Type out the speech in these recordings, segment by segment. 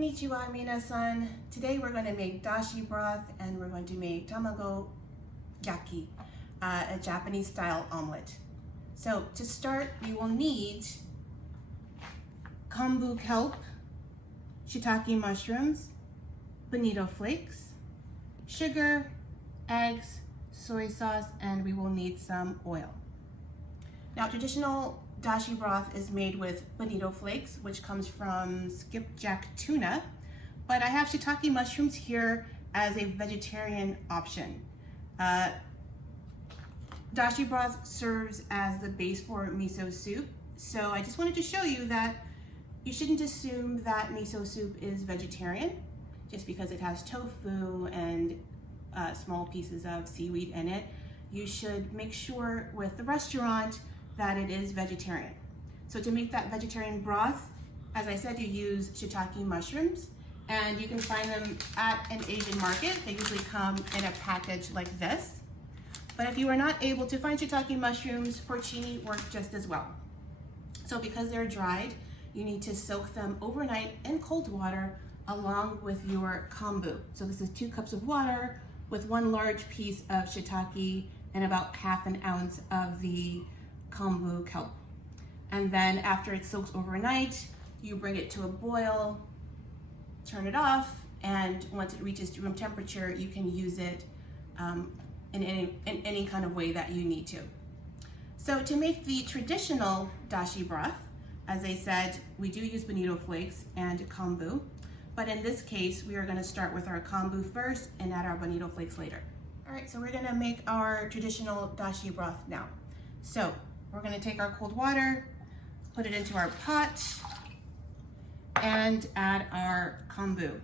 Konnichiwa, minasan. Today we're going to make dashi broth and we're going to make Tamagoyaki, a Japanese style omelet. So to start, we will need kombu kelp, shiitake mushrooms, bonito flakes, sugar, eggs, soy sauce, and we will need some oil. Now, traditional dashi broth is made with bonito flakes, which comes from skipjack tuna, but I have shiitake mushrooms here as a vegetarian option. Dashi broth serves as the base for miso soup, so I just wanted to show you that you shouldn't assume that miso soup is vegetarian just because it has tofu and small pieces of seaweed in it. You should make sure with the restaurant that it is vegetarian. So to make that vegetarian broth, as I said, you use shiitake mushrooms, and you can find them at an Asian market. They usually come in a package like this. But if you are not able to find shiitake mushrooms, porcini work just as well. So because they're dried, you need to soak them overnight in cold water along with your kombu. So this is 2 cups of water with 1 large piece of shiitake and about ½ an ounce of the kombu kelp. And then after it soaks overnight, you bring it to a boil, turn it off, and once it reaches room temperature, you can use it in any kind of way that you need to. So to make the traditional dashi broth, as I said, we do use bonito flakes and kombu, but in this case, we are gonna start with our kombu first and add our bonito flakes later. All right, so we're gonna make our traditional dashi broth now. So we're gonna take our cold water, put it into our pot, and add our kombu.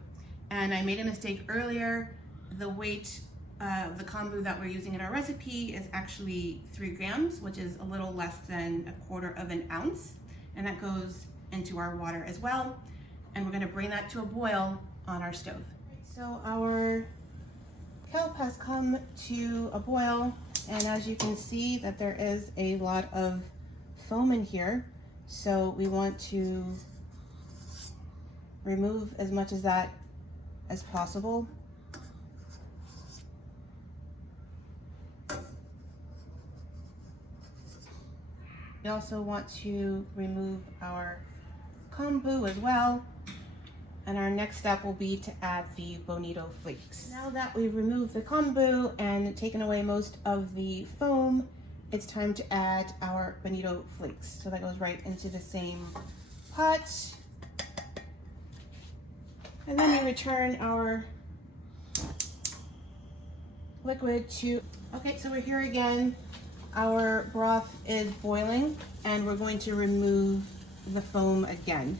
And I made a mistake earlier. The weight of the kombu that we're using in our recipe is actually 3 grams, which is a little less than 1/4 ounce. And that goes into our water as well. And we're gonna bring that to a boil on our stove. So our kelp has come to a boil, and as you can see that there is a lot of foam in here. So we want to remove as much of that as possible. We also want to remove our kombu as well. And our next step will be to add the bonito flakes. Now that we've removed the kombu and taken away most of the foam, it's time to add our bonito flakes. So that goes right into the same pot. And then we return our liquid to, okay, so we're here again. Our broth is boiling and we're going to remove the foam again.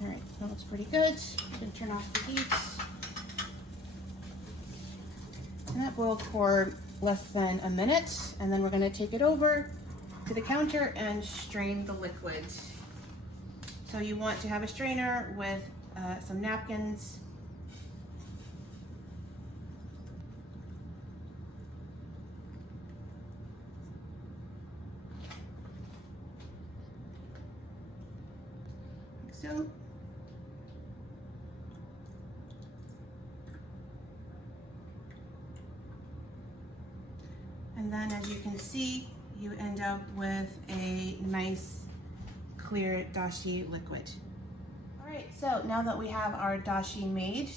All right, that looks pretty good. You can turn off the heat. And that boiled for less than a minute, and then we're gonna take it over to the counter and strain the liquid. So you want to have a strainer with some napkins. Like so. And then as you can see, you end up with a nice clear dashi liquid. All right, so now that we have our dashi made,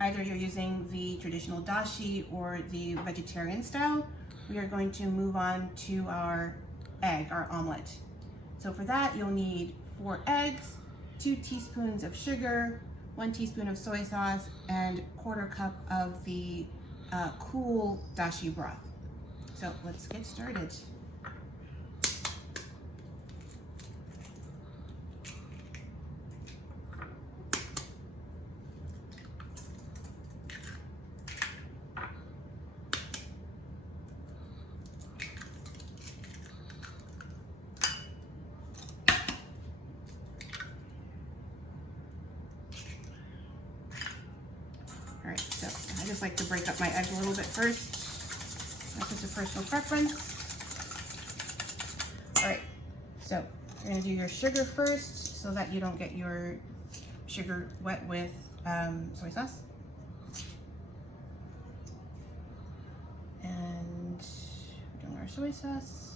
either you're using the traditional dashi or the vegetarian style, we are going to move on to our egg, our omelet. So for that, you'll need 4 eggs, 2 teaspoons of sugar, 1 teaspoon of soy sauce, and 1/4 cup of the cool dashi broth. So let's get started. just like to break up my egg a little bit first. That's just a personal preference. All right, so you're gonna do your sugar first so that you don't get your sugar wet with soy sauce. And we're doing our soy sauce.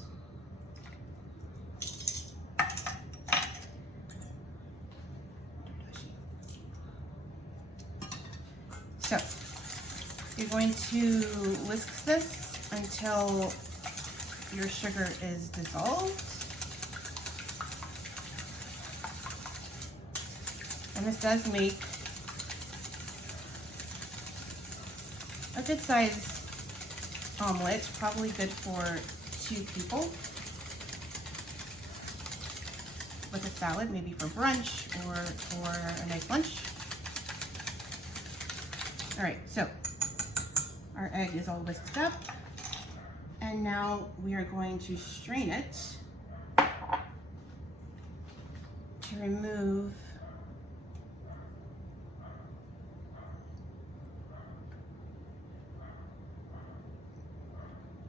So you're going to whisk this until your sugar is dissolved. And this does make a good size omelet, probably good for 2 people. With a salad, maybe for brunch or for a nice lunch. All right, so our egg is all whisked up, and now we are going to strain it to remove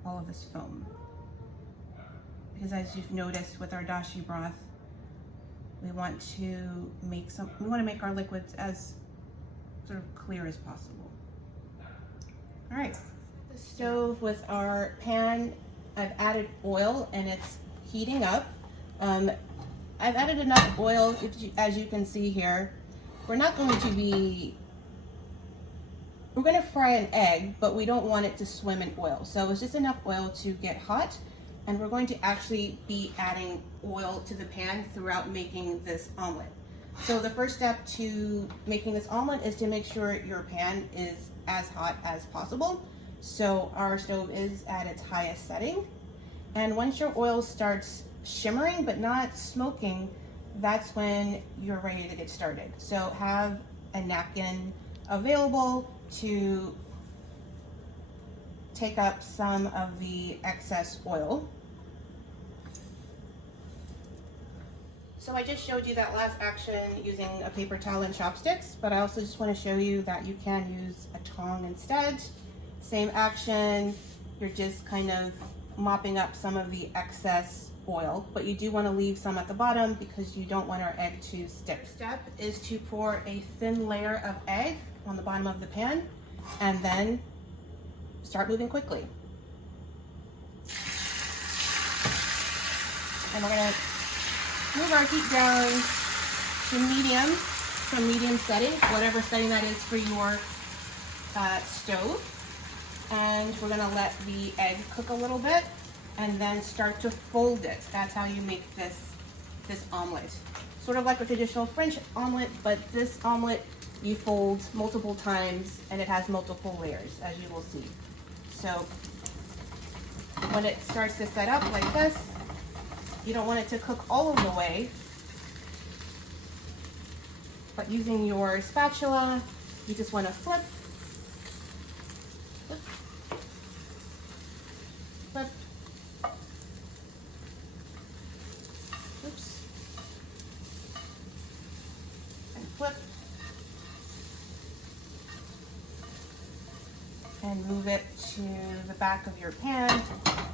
all of this foam. Because as you've noticed with our dashi broth, we want to make our liquids as sort of clear as possible. All right, the stove with our pan, I've added oil and it's heating up. I've added enough oil, as you can see here. We're going to fry an egg, but we don't want it to swim in oil. So it's just enough oil to get hot. And we're going to actually be adding oil to the pan throughout making this omelet. So the first step to making this omelet is to make sure your pan is as hot as possible. So our stove is at its highest setting. And once your oil starts shimmering but not smoking, that's when you're ready to get started. So have a napkin available to take up some of the excess oil. So I just showed you that last action using a paper towel and chopsticks, but I also just want to show you that you can use a tong instead. Same action, you're just kind of mopping up some of the excess oil, but you do want to leave some at the bottom because you don't want our egg to stick. Step is to pour a thin layer of egg on the bottom of the pan and then start moving quickly. And we're going to move our heat down to medium, from medium setting, whatever setting that is for your stove. And we're gonna let the egg cook a little bit and then start to fold it. That's how you make this omelet. Sort of like a traditional French omelet, but this omelet you fold multiple times and it has multiple layers, as you will see. So when it starts to set up like this, you don't want it to cook all of the way, but using your spatula, you just want to flip, flip, flip, oops, and flip, and move it to the back of your pan.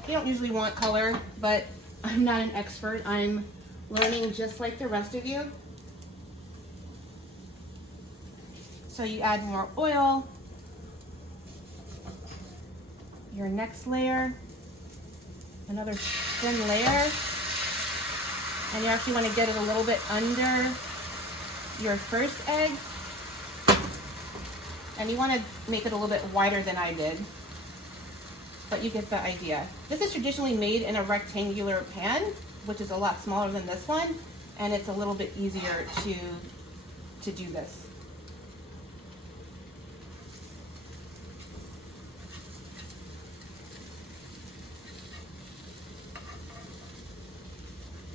You don't usually want color, but I'm not an expert. I'm learning just like the rest of you. So you add more oil. Your next layer, another thin layer. And you actually want to get it a little bit under your first egg. And you want to make it a little bit wider than I did. But you get the idea. This is traditionally made in a rectangular pan, which is a lot smaller than this one, and it's a little bit easier to do this.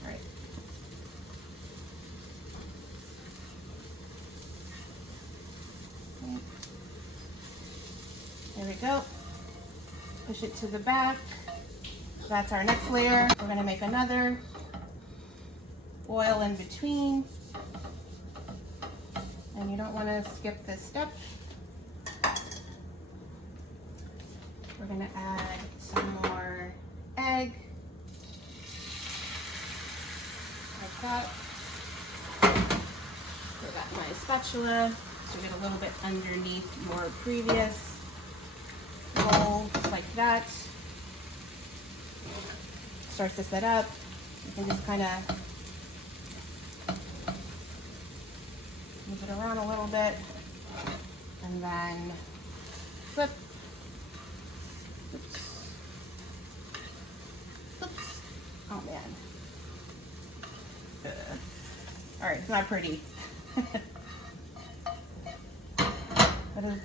All right. There we go. Push it to the back. That's our next layer. We're going to make another oil in between. And you don't want to skip this step. We're gonna add some more egg, like that. Put that in my spatula, so get a little bit underneath your previous bowl, just like that. Starts to set up. You can just kind of move it around a little bit, and then flip. Oops. Oops. Oh man. All right, it's not pretty.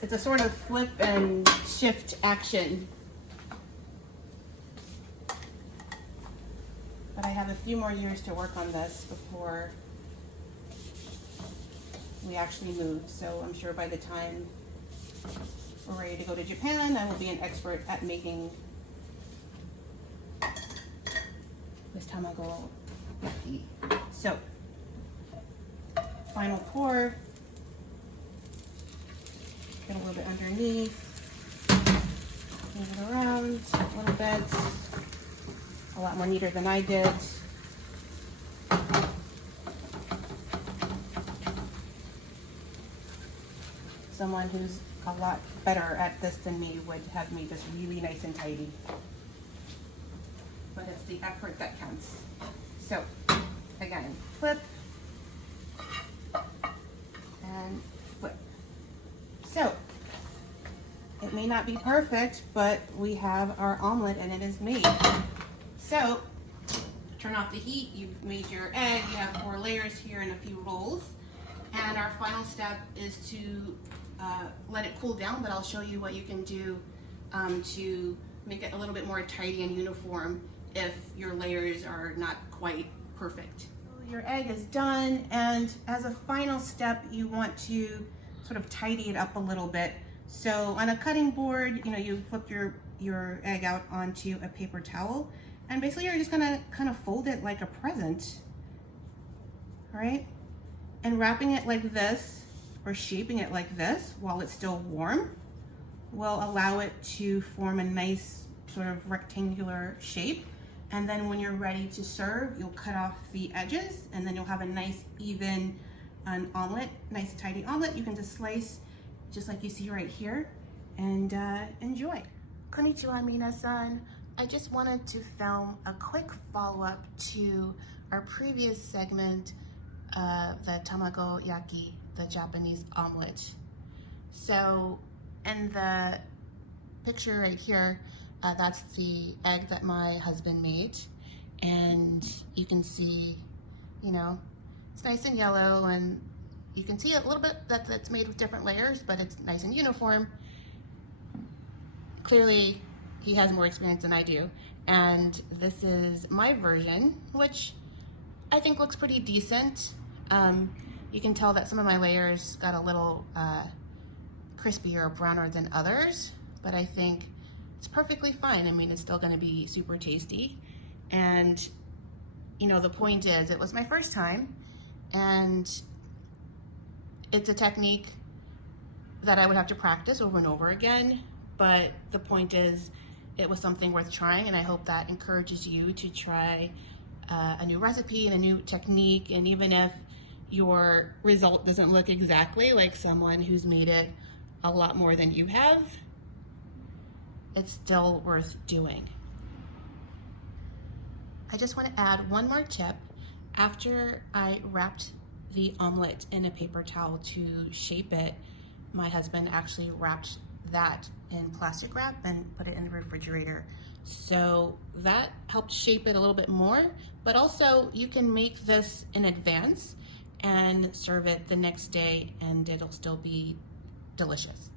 It's a sort of flip and shift action. But I have a few more years to work on this before we actually move. So I'm sure by the time we're ready to go to Japan, I will be an expert at making this Tamagoyaki. So, final pour. Get a little bit underneath. Move it around a little bit. A lot more neater than I did. Someone who's a lot better at this than me would have made this really nice and tidy. But it's the effort that counts. So, again, flip and flip. So, it may not be perfect, but we have our omelet and it is made. So, turn off the heat, you've made your egg, you have 4 layers here and a few rolls. And our final step is to let it cool down, but I'll show you what you can do to make it a little bit more tidy and uniform if your layers are not quite perfect. Your egg is done, and as a final step, you want to sort of tidy it up a little bit. So on a cutting board, you flip your egg out onto a paper towel, and basically you're just gonna kind of fold it like a present, all right? And wrapping it like this, or shaping it like this while it's still warm, will allow it to form a nice sort of rectangular shape. And then when you're ready to serve, you'll cut off the edges, and then you'll have a nice even omelet, nice tidy omelet. You can just slice just like you see right here and enjoy. Konnichiwa minasan. I just wanted to film a quick follow-up to our previous segment of the Tamagoyaki, the Japanese omelet. So in the picture right here, that's the egg that my husband made, and you can see, it's nice and yellow, and you can see a little bit that it's made with different layers, but it's nice and uniform. Clearly, he has more experience than I do, and this is my version, which I think looks pretty decent. You can tell that some of my layers got a little crispier or browner than others, but I think it's perfectly fine. I mean, it's still gonna be super tasty. And, the point is, it was my first time, and it's a technique that I would have to practice over and over again, but the point is, it was something worth trying, and I hope that encourages you to try a new recipe and a new technique, and even if your result doesn't look exactly like someone who's made it a lot more than you have, it's still worth doing. I just want to add one more tip. After I wrapped the omelet in a paper towel to shape it, my husband actually wrapped that in plastic wrap and put it in the refrigerator. So that helped shape it a little bit more, but also you can make this in advance and serve it the next day and it'll still be delicious.